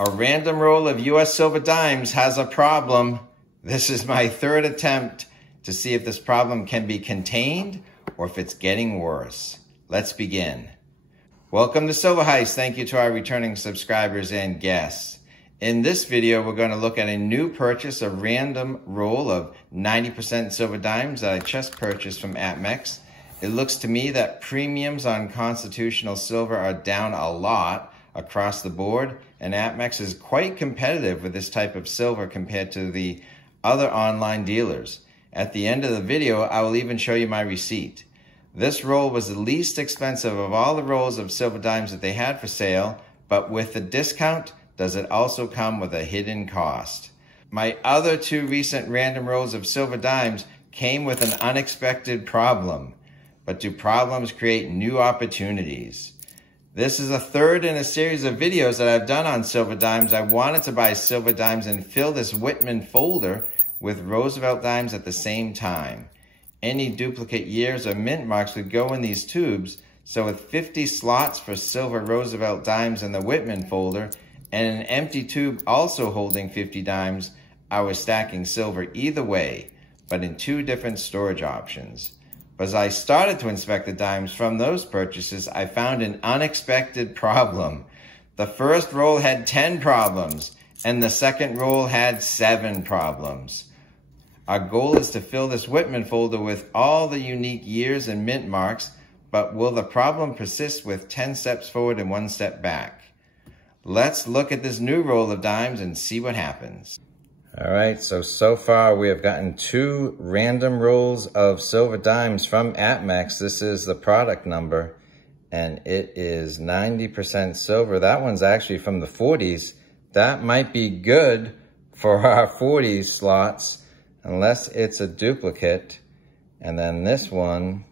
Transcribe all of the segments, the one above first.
A random roll of US silver dimes has a problem. This is my third attempt to see if this problem can be contained or if it's getting worse. Let's begin. Welcome to Silver Heist. Thank you to our returning subscribers and guests. In this video, we're going to look at a new purchase, a random roll of 90% silver dimes that I just purchased from APMEX. It looks to me that premiums on constitutional silver are down a lot across the board, and APMEX is quite competitive with this type of silver compared to the other online dealers. At the end of the video, I will even show you my receipt. This roll was the least expensive of all the rolls of silver dimes that they had for sale, but with the discount, does it also come with a hidden cost? My other two recent random rolls of silver dimes came with an unexpected problem. But do problems create new opportunities? This is a third in a series of videos that I've done on silver dimes. I wanted to buy silver dimes and fill this Whitman folder with Roosevelt dimes at the same time. Any duplicate years or mint marks would go in these tubes, so with 50 slots for silver Roosevelt dimes in the Whitman folder and an empty tube also holding 50 dimes, I was stacking silver either way, but in two different storage options. As I started to inspect the dimes from those purchases, I found an unexpected problem. The first roll had 10 problems, and the second roll had 7 problems. Our goal is to fill this Whitman folder with all the unique years and mint marks, but will the problem persist with 10 steps forward and 1 step back? Let's look at this new roll of dimes and see what happens. All right, so far we have gotten 2 random rolls of silver dimes from APMEX. This is the product number, and it is 90% silver. That one's actually from the 40s. That might be good for our 40s slots, unless it's a duplicate. And then this one,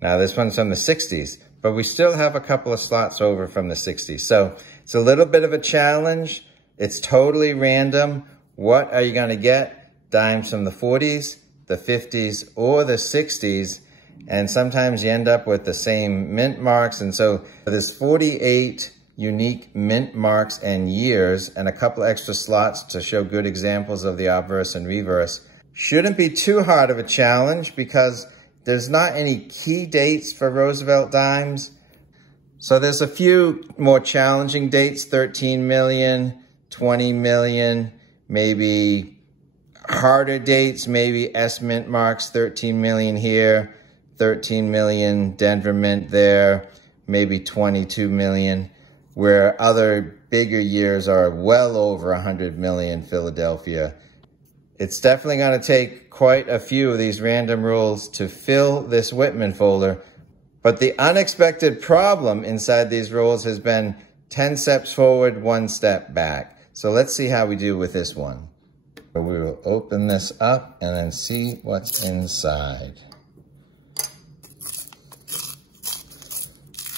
now this one's from the 60s, but we still have a couple of slots over from the 60s. So it's a little bit of a challenge. It's totally random. What are you going to get? Dimes from the 40s, the 50s, or the 60s. And sometimes you end up with the same mint marks. And so there's 48 unique mint marks and years and a couple extra slots to show good examples of the obverse and reverse. Shouldn't be too hard of a challenge because there's not any key dates for Roosevelt dimes. So there's a few more challenging dates, 13 million, 20 million, maybe harder dates, maybe S mint marks, 13 million here, 13 million Denver mint there, maybe 22 million, where other bigger years are well over 100 million Philadelphia. It's definitely going to take quite a few of these random rolls to fill this Whitman folder, but the unexpected problem inside these rolls has been 10 steps forward, 1 step back. So let's see how we do with this one. We will open this up and then see what's inside.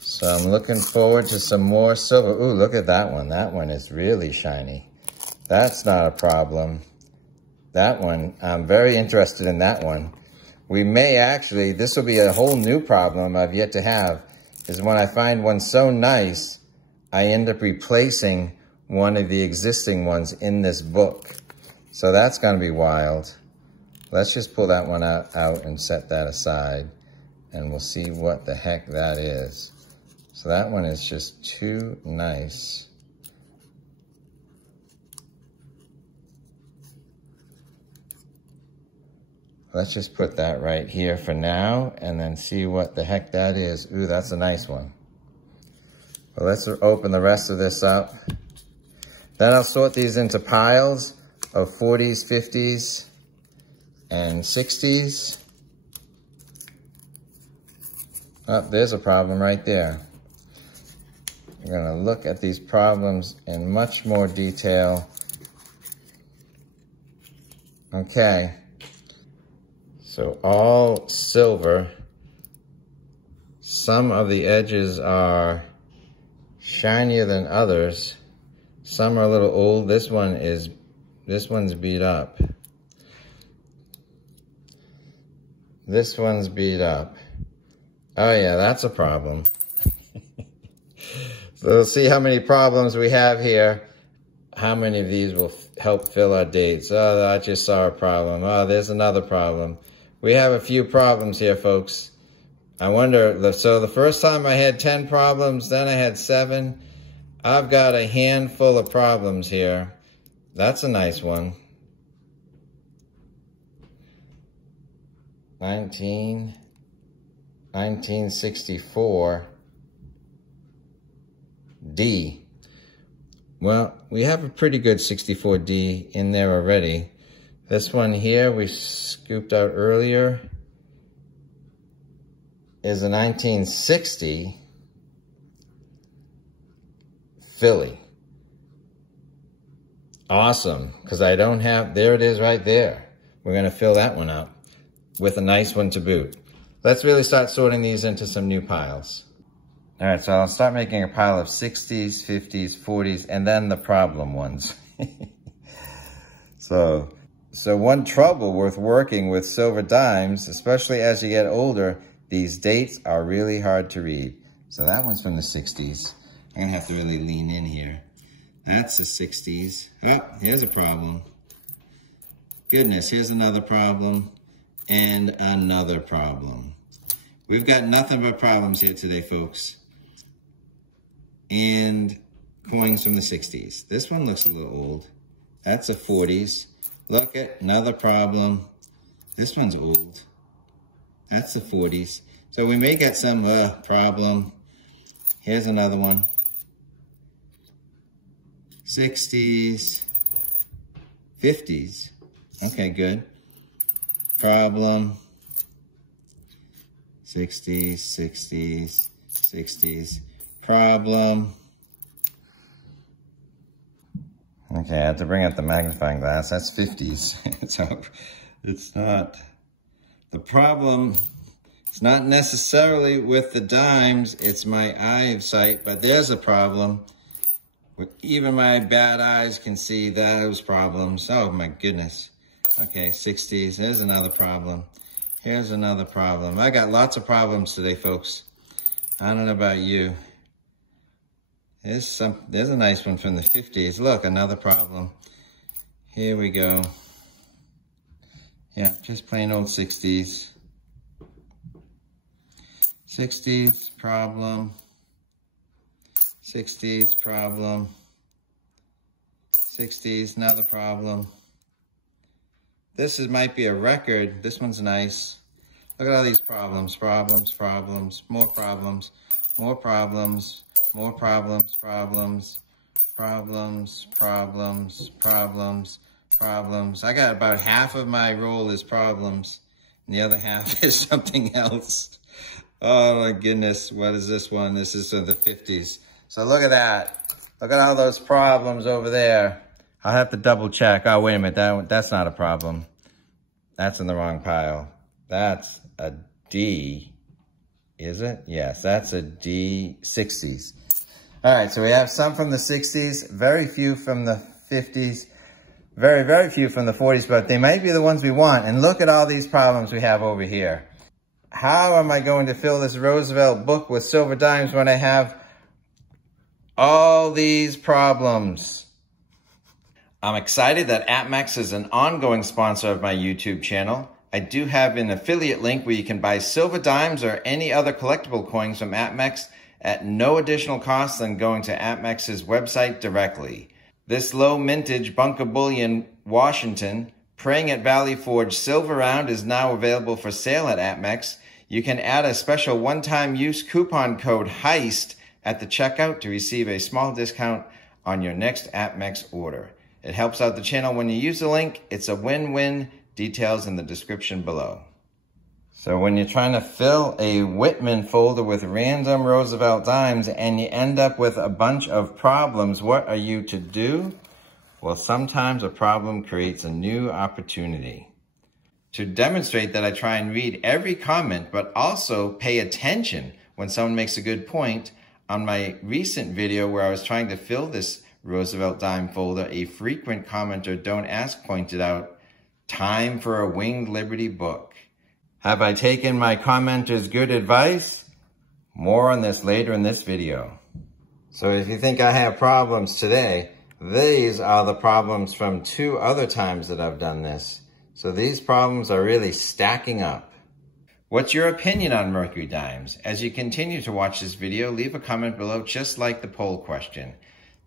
So I'm looking forward to some more silver. Ooh, look at that one. That one is really shiny. That's not a problem. That one, I'm very interested in that one. We may actually, this will be a whole new problem I've yet to have, is when I find one so nice, I end up replacing one of the existing ones in this book. So that's going to be wild. Let's just pull that one out and set that aside, and we'll see what the heck that is. So that one is just too nice. Let's just put that right here for now and then see what the heck that is. Ooh, that's a nice one. Well, let's open the rest of this up. Then I'll sort these into piles of 40s, 50s, and 60s. Oh, there's a problem right there. We're going to look at these problems in much more detail. Okay. So all silver. Some of the edges are shinier than others. Some are a little old. This one's beat up. This one's beat up. Oh yeah, that's a problem. We'll see how many problems we have here. How many of these will help fill our dates? Oh, I just saw a problem. Oh, there's another problem. We have a few problems here, folks. I wonder, so the first time I had 10 problems, then I had 7. I've got a handful of problems here. That's a nice one. 1964 D. Well, we have a pretty good 64D in there already. This one here we scooped out earlier is a 1960 Philly. Awesome, because I don't have, there it is right there. We're going to fill that one up with a nice one to boot. Let's really start sorting these into some new piles. All right, so I'll start making a pile of 60s, 50s, 40s, and then the problem ones. So one trouble worth working with silver dimes, especially as you get older, these dates are really hard to read. So that one's from the 60s. I'm gonna have to really lean in here. That's the 60s. Oh, here's a problem. Goodness, here's another problem and another problem. We've got nothing but problems here today, folks. And coins from the 60s. This one looks a little old. That's a 40s. Look at another problem. This one's old. That's the 40s. So we may get some problem. Here's another one. 60s. 50s. Okay, good. Problem. 60s, 60s, 60s. Problem. Okay, I have to bring out the magnifying glass. That's 50s. So it's not, the problem, it's not necessarily with the dimes, it's my eyesight, but there's a problem. Even my bad eyes can see those problems. Oh my goodness. Okay, 60s, there's another problem. Here's another problem. I got lots of problems today, folks. I don't know about you. There's a nice one from the 50s. Look, another problem. Here we go. Yeah, just plain old 60s. 60s, problem. 60s, problem. 60s, another problem. This might be a record. This one's nice. Look at all these problems, problems, problems, more problems, more problems, more problems, problems, problems, problems, problems, problems. I got about half of my roll is problems, and the other half is something else. Oh my goodness, what is this one? This is the 50s. So look at that. Look at all those problems over there. I'll have to double check. Oh, wait a minute, that's not a problem. That's in the wrong pile. That's a D, is it? Yes, that's a D, 60s. All right, so we have some from the 60s, very few from the 50s, very, very few from the 40s, but they might be the ones we want. And look at all these problems we have over here. How am I going to fill this Roosevelt book with silver dimes when I have all these problems? I'm excited that APMEX is an ongoing sponsor of my YouTube channel. I do have an affiliate link where you can buy silver dimes or any other collectible coins from APMEX at no additional cost than going to APMEX's website directly. This low mintage bunker bullion Washington praying at Valley Forge silver round is now available for sale at APMEX. You can add a special one-time use coupon code Heist at the checkout to receive a small discount on your next APMEX order. It helps out the channel when you use the link. It's a win-win. Details in the description below. So when you're trying to fill a Whitman folder with random Roosevelt dimes and you end up with a bunch of problems, what are you to do? Well, sometimes a problem creates a new opportunity. To demonstrate that, I try and read every comment, but also pay attention when someone makes a good point. On my recent video where I was trying to fill this Roosevelt dime folder, a frequent commenter, Don't Ask, pointed out, time for a Winged Liberty book. Have I taken my commenter's good advice? More on this later in this video. So if you think I have problems today, these are the problems from 2 other times that I've done this. So these problems are really stacking up. What's your opinion on Mercury Dimes? As you continue to watch this video, leave a comment below just like the poll question.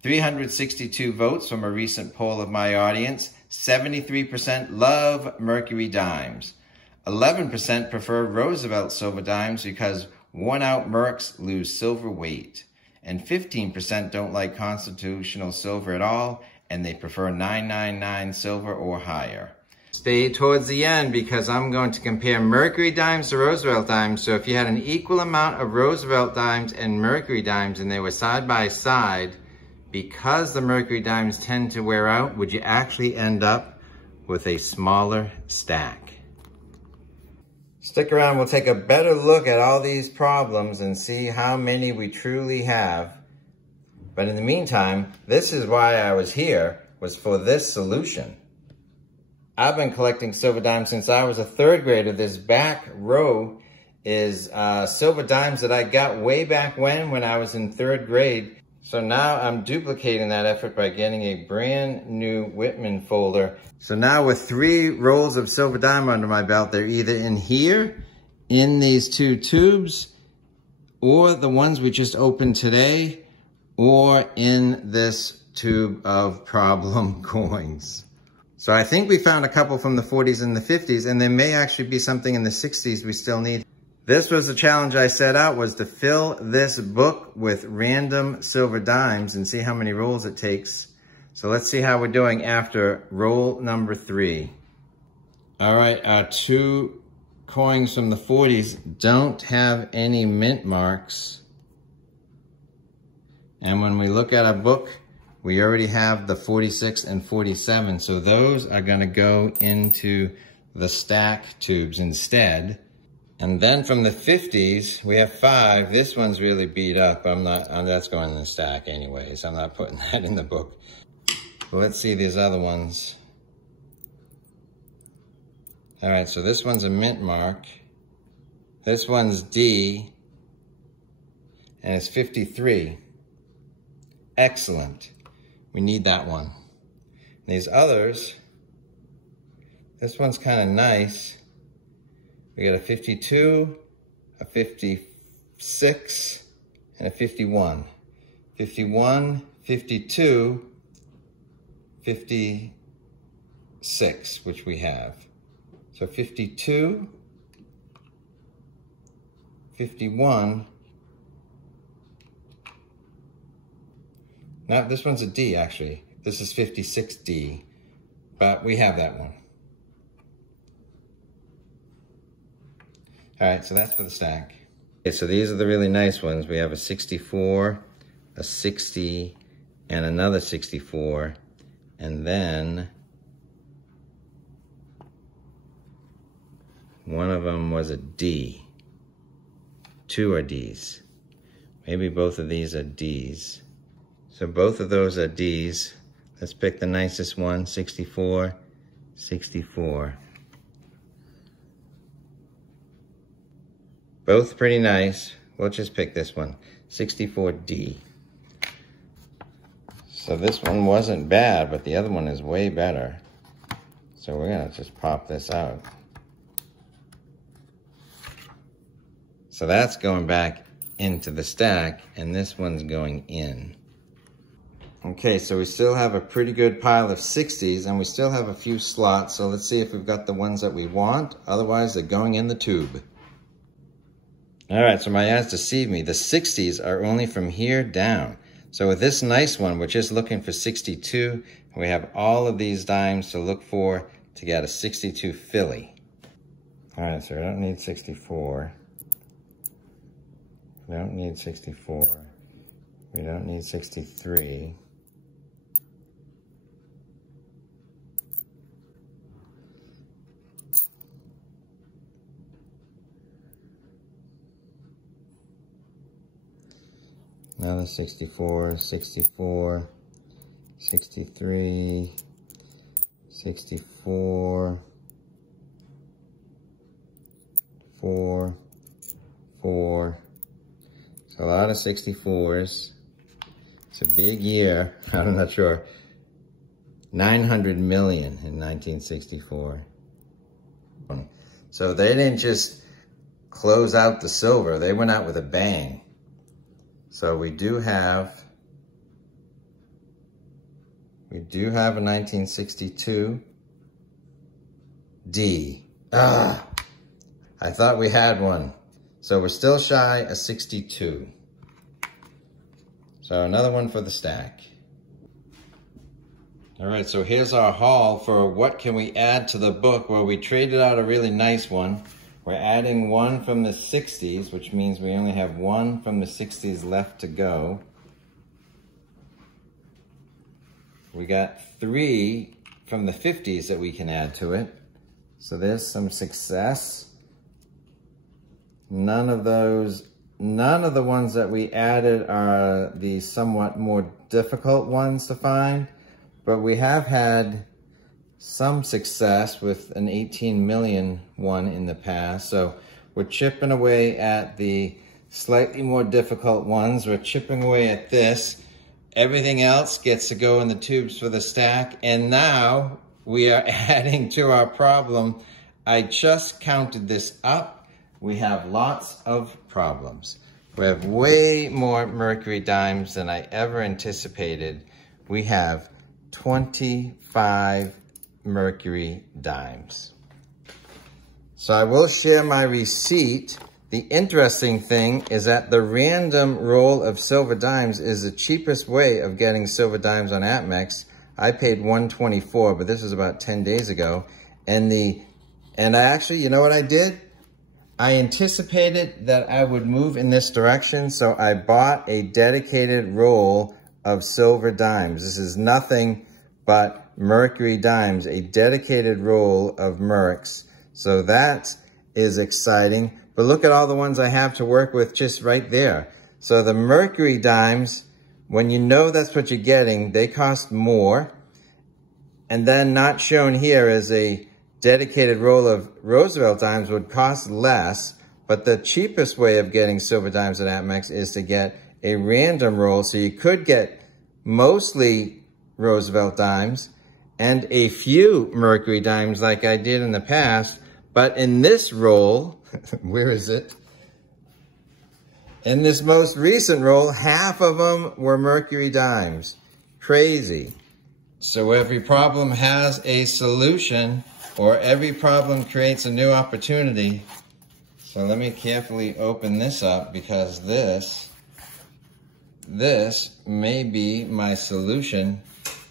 362 votes from a recent poll of my audience. 73% love Mercury Dimes. 11% prefer Roosevelt silver dimes because worn-out Mercs lose silver weight. And 15% don't like constitutional silver at all, and they prefer 999 silver or higher. Stay towards the end because I'm going to compare Mercury Dimes to Roosevelt Dimes. So if you had an equal amount of Roosevelt Dimes and Mercury Dimes and they were side by side, because the Mercury Dimes tend to wear out, would you actually end up with a smaller stack? Stick around, we'll take a better look at all these problems and see how many we truly have. But in the meantime, this is why I was here, was for this solution. I've been collecting silver dimes since I was a 3rd grader. This back row is silver dimes that I got way back when I was in 3rd grade. So now I'm duplicating that effort by getting a brand new Whitman folder. So now with 3 rolls of silver dime under my belt, they're either in here, in these 2 tubes, or the ones we just opened today, or in this tube of problem coins. So I think we found a couple from the 40s and the 50s, and there may actually be something in the 60s we still need. This was the challenge I set out, was to fill this book with random silver dimes and see how many rolls it takes. So let's see how we're doing after roll number 3. All right, our 2 coins from the 40s don't have any mint marks. And when we look at our book, we already have the 46 and 47. So those are gonna go into the stack tubes instead. And then from the 50s, we have 5. This one's really beat up. That's going in the stack anyways. I'm not putting that in the book. But let's see these other ones. All right, so this one's a mint mark. This one's D, and it's 53. Excellent. We need that one. These others, this one's kind of nice. We got a 52, a 56, and a 51. 51, 52, 56, which we have. So 52, 51. Now, this one's a D, actually. This is 56D, but we have that one. All right, so that's for the stack. Okay, so these are the really nice ones. We have a 64, a 60, and another 64, and then one of them was a D. 2 are Ds. Maybe both of these are Ds. So both of those are Ds. Let's pick the nicest one, 64, 64. Both pretty nice. We'll just pick this one, 64D. So this one wasn't bad, but the other one is way better. So we're gonna just pop this out. So that's going back into the stack, and this one's going in. Okay, so we still have a pretty good pile of 60s, and we still have a few slots, so let's see if we've got the ones that we want. Otherwise, they're going in the tube. All right, so my eyes deceive me. The 60s are only from here down. So with this nice one, we're just looking for 62. And we have all of these dimes to look for to get a 62 Philly. All right, so we don't need 64. We don't need 64. We don't need 63. Another 64, 64, 63, 64, 4, 4. So a lot of 64s. It's a big year. I'm not sure. 900 million in 1964. So they didn't just close out the silver. They went out with a bang. So we do have a 1962 D. I thought we had one. So we're still shy of 62. So another one for the stack. All right, so here's our haul for what can we add to the book. Well, we traded out a really nice one. We're adding one from the 60s, which means we only have one from the 60s left to go. We got 3 from the 50s that we can add to it. So there's some success. None of the ones that we added are the somewhat more difficult ones to find. But we have had some success with an 18 million one in the past. So we're chipping away at the slightly more difficult ones. We're chipping away at this. Everything else gets to go in the tubes for the stack. And now we are adding to our problem. I just counted this up. We have lots of problems. We have way more Mercury Dimes than I ever anticipated. We have 25 Mercury Dimes. So I will share my receipt. The interesting thing is that the random roll of silver dimes is the cheapest way of getting silver dimes on APMEX. I paid $124, but this was about 10 days ago. And I actually, you know what I did? I anticipated that I would move in this direction, so I bought a dedicated roll of silver dimes. This is nothing but Mercury Dimes, a dedicated roll of Mercs. So that is exciting. But look at all the ones I have to work with just right there. So the Mercury Dimes, when you know that's what you're getting, they cost more. And then not shown here is a dedicated roll of Roosevelt Dimes would cost less. But the cheapest way of getting silver dimes at APMEX is to get a random roll. So you could get mostly Roosevelt Dimes and a few Mercury Dimes like I did in the past. But in this roll, where is it? In this most recent roll, half of them were Mercury Dimes. Crazy. So every problem has a solution, or every problem creates a new opportunity. So let me carefully open this up, because this may be my solution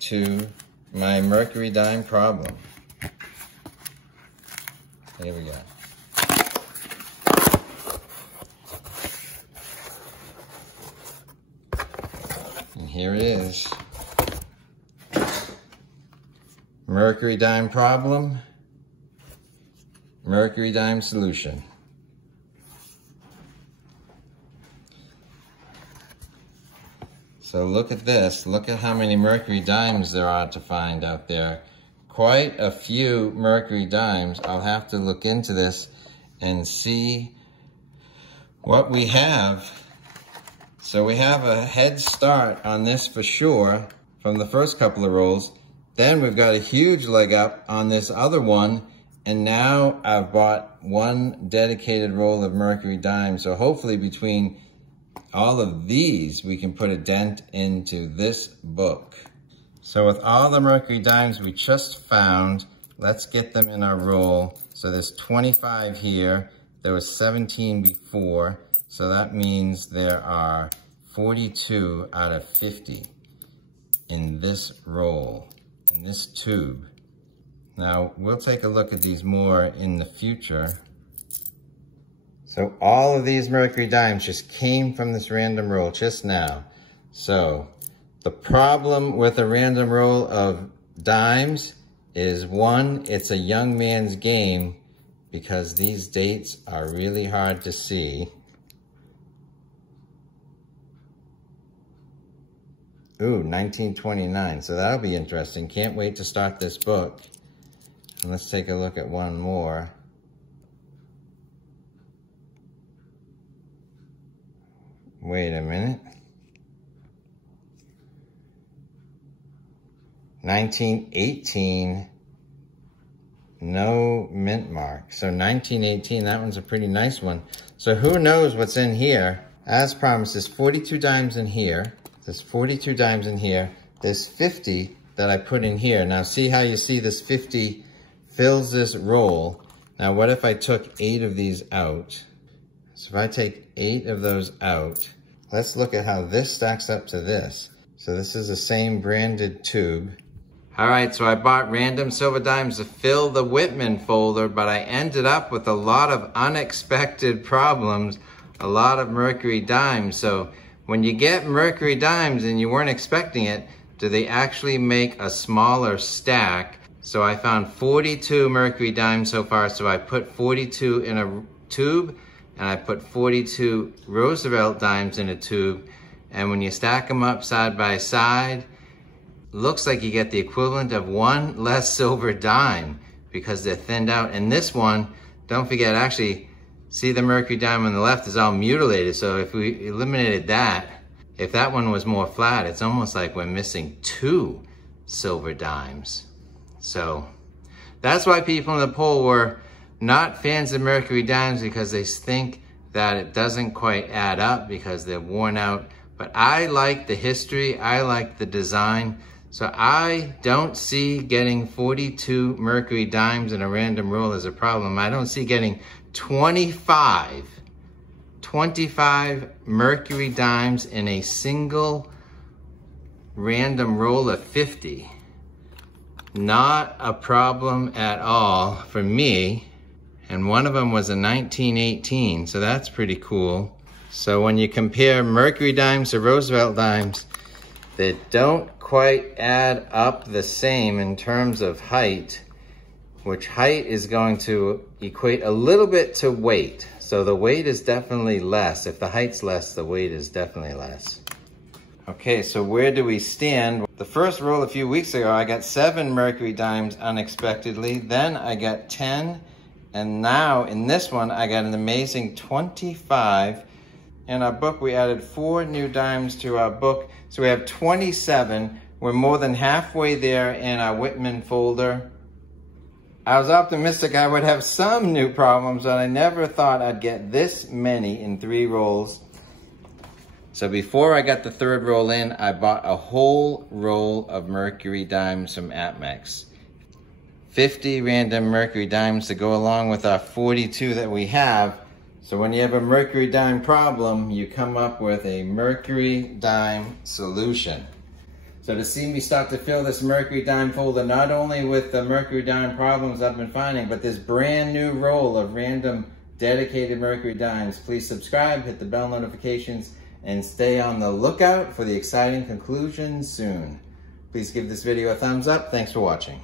to my Mercury Dime problem. Here we go. And here it is. Mercury Dime problem, Mercury Dime solution. So look at this. Look at how many Mercury Dimes there are to find out there. Quite a few Mercury Dimes. I'll have to look into this and see what we have. So we have a head start on this for sure from the first couple of rolls. Then we've got a huge leg up on this other one. And now I've bought one dedicated roll of Mercury Dimes. So hopefully between all of these, we can put a dent into this book. So with all the Mercury Dimes we just found, let's get them in our roll. So there's 25 here. There was 17 before. So that means there are 42 out of 50 in this roll, in this tube. Now, we'll take a look at these more in the future. So all of these Mercury Dimes just came from this random roll just now. So the problem with a random roll of dimes is, one, it's a young man's game because these dates are really hard to see. Ooh, 1929, so that'll be interesting. Can't wait to start this book. And let's take a look at one more. Wait a minute. 1918, no mint mark. So 1918, that one's a pretty nice one. So who knows what's in here? As promised, there's 42 dimes in here. There's 42 dimes in here. There's 50 that I put in here. Now see how you see this 50 fills this roll. Now what if I took 8 of these out? So if I take 8 of those out, let's look at how this stacks up to this. So this is the same branded tube. All right, so I bought random silver dimes to fill the Whitman folder, but I ended up with a lot of unexpected problems, a lot of Mercury dimes. So when you get Mercury dimes and you weren't expecting it, do they actually make a smaller stack? So I found 42 Mercury dimes so far, so I put 42 in a tube, and I put 42 Roosevelt dimes in a tube, and when you stack them up side by side, looks like you get the equivalent of one less silver dime because they're thinned out. And this one, don't forget, actually, see the Mercury dime on the left is all mutilated, so if we eliminated that, if that one was more flat, it's almost like we're missing 2 silver dimes. So that's why people in the poll were not fans of Mercury dimes, because they think that it doesn't quite add up because they're worn out. But I like the history, I like the design, so I don't see getting 42 Mercury dimes in a random roll as a problem. I don't see getting 25 Mercury dimes in a single random roll of 50. Not a problem at all for me. And one of them was a 1918, so that's pretty cool. So when you compare Mercury dimes to Roosevelt dimes, they don't quite add up the same in terms of height, which height is going to equate a little bit to weight. So the weight is definitely less. If the height's less, the weight is definitely less. Okay, so where do we stand? The first roll a few weeks ago, I got 7 Mercury dimes unexpectedly. Then I got 10. And now in this one, I got an amazing 25. In our book, we added 4 new dimes to our book. So we have 27. We're more than halfway there in our Whitman folder. I was optimistic I would have some new problems, but I never thought I'd get this many in 3 rolls. So before I got the 3rd roll in, I bought a whole roll of Mercury dimes from APMEX. 50 random Mercury dimes to go along with our 42 that we have. So when you have a Mercury dime problem, you come up with a Mercury dime solution. So to see me start to fill this Mercury dime folder, not only with the Mercury dime problems I've been finding, but this brand new roll of random dedicated Mercury dimes, please subscribe, hit the bell notifications, and stay on the lookout for the exciting conclusion soon. Please give this video a thumbs up. Thanks for watching.